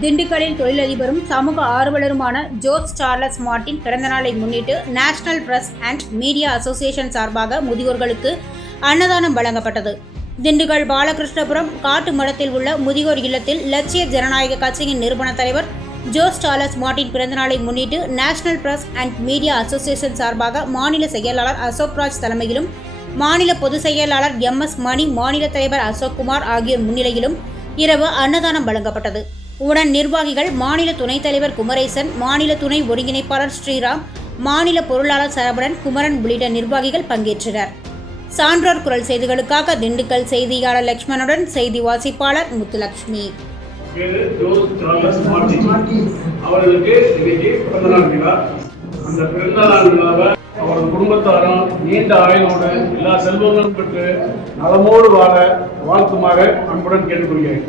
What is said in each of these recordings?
திண்டுக்கல்லில் தொழிலதிபரும் சமூக ஆர்வலருமான Jose Charles Martin பிறந்தநாளை முன்னிட்டு national press and media association சார்பாக முதியோர்களுக்கு அன்னதானம் வழங்கப்பட்டது. திண்டுக்கல் பாலகிருஷ்ணபுரம் காட்டுமடத்தில் உள்ள முதியோர் இல்லத்தில் லட்சிய ஜனநாயக கட்சியின் நிறுவன தலைவர் ஜோஸ் சார்லஸ் மார்ட்டின் பிறந்தநாளை முன்னிட்டு national press and media association சார்பாக மாநில செயலாளர் அசோக்ராஜ் தலைமையிலும் மாநில பொதுச் செயலாளர் எம்.எஸ். மணி, மாநில தலைவர் அசோக்குமார் ஆகியோர் முன்னிலையிலும் இரவு அன்னதானம் வழங்கப்பட்டது. உடன் நிர்வாகிகள் மாநில துணைத் தலைவர் குமரேசன், மாநில துணை ஒருங்கிணைப்பாளர் ஸ்ரீராம், மாநில பொருளாளர் சரவணன், குமரன் உள்ளிட்ட நிர்வாகிகள் பங்கேற்றனர். சான்றோர் குரல் செய்திகளுக்காக திண்டுக்கல் செய்தியாளர் லட்சுமணனுடன் செய்தி வாசிப்பாளர் முத்துலட்சுமி. அவர்களுக்கு இன்னைக்கு பிறந்தநாள் விழா. அந்த பிறந்தநாள் விழாவை அவரது குடும்பத்தாரும் நீண்ட ஆயுளோடு எல்லா செல்வங்களும் பெற்று நலமோடு வாழ வாழ்த்துமாறு அன்புடன் கேட்டுக்கொள்கிறேன்.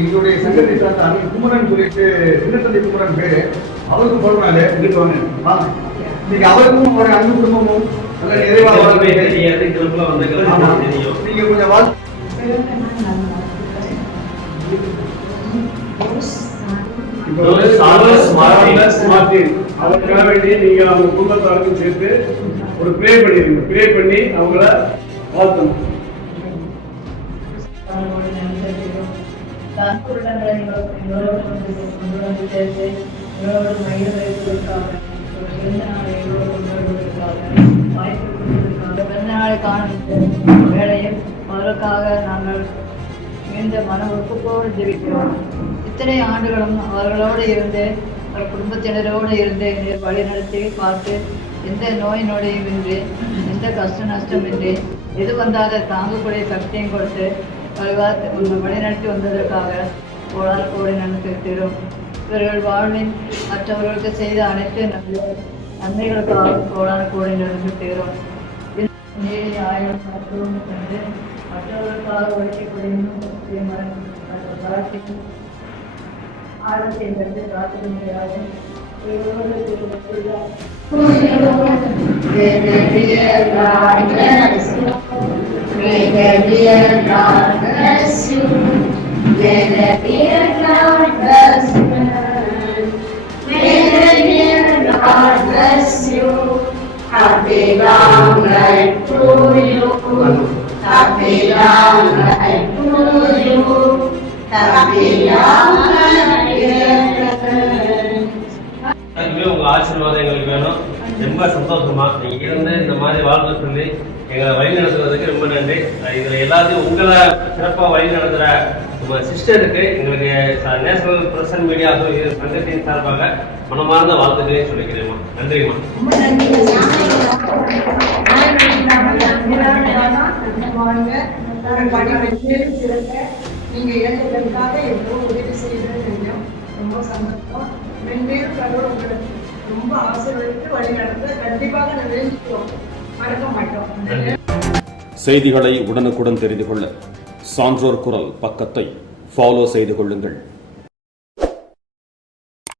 எங்களுடைய சங்கத்தை சார்ந்த குமரன் சொல்லிட்டு சின்னத்தந்தை குமரன் பேரு, அவருக்கு போடுறாங்க. இன்னைக்கு அவருக்கும் அவருடைய அன்பு குடும்பமும் நல்ல நிறைவாக நீங்க கொஞ்சம் அவருக்காக வேண்டி நீங்க அவங்க குடும்பத்தாருக்கும் சேர்த்து ஒரு ப்ரே பண்ணிருங்க. ப்ரே பண்ணி அவங்கள வாழ்த்தணும். வேலையும் அவர்களுக்காக நாங்கள் மிகுந்த மன ஒப்புக்கோடு ஜெபிக்கிறோம். இத்தனை ஆண்டுகளும் அவர்களோடு இருந்து அவர் குடும்பத்தினரோடு இருந்து வழி நடத்தி பார்த்து எந்த நோய் நொடியும் இன்றி எந்த கஷ்ட நஷ்டமின்றி எது வந்தாலும் தாங்கக்கூடிய சக்தியும் கொடுத்து வழிநடத்தி வந்ததற்காக கோடி நன்றி செலுத்துகிறோம். இவர்கள் வாழ்வின் மற்றவர்களுக்கு செய்த அனைத்து நன்மைகளுக்காக கோடி நன்றி செலுத்துகிறோம். நீதி ஆயுள் மருத்துவம் சென்று மற்றவர்களுக்காக உழைக்கக்கூடிய ஆழத்தை கண்டு காத்திருக்கிறார்கள். May the dear God bless you. May the dear God bless you. May the dear God bless you. Happy long life to you. Happy long life to you. Happy long life, dear friend. உங்க ஆசீர்வாதம் எங்களுக்கு வேணும். ரொம்ப சந்தோஷமா நீங்க இருந்து இந்த மாதிரி வாழ்க்கை சொல்லி எங்களை வழி நடத்துறதுக்கு ரொம்ப நன்றி. இதுல எல்லாத்தையும் உங்களை சிறப்பாக வழி நடத்துற உங்க சிஸ்டருக்கு எங்களுக்கு நேஷனல் பிரஸ் அண்ட் மீடியா சங்கத்தின் சார்பாக மனமார்ந்த வாழ்த்துக்களையும் சொல்லிக்கிறேம்மா. நன்றிம்மா. நீங்க ஏற்றதற்காக எவ்வளவு உதவி செய்யறது ரொம்ப சந்தோஷம். மென்மேலும் கடவுள் உங்களுக்கு ரொம்ப ஆசீர்வதித்து வழி நடத்த கண்டிப்பாக நிறைவேற்றுவோம், மறக்க மாட்டோம். செய்திகளை உடனுக்குடன் தெரிந்து கொள்ள சான்றோர் குரல் பக்கத்தை ஃபாலோ செய்து கொள்ளுங்கள்.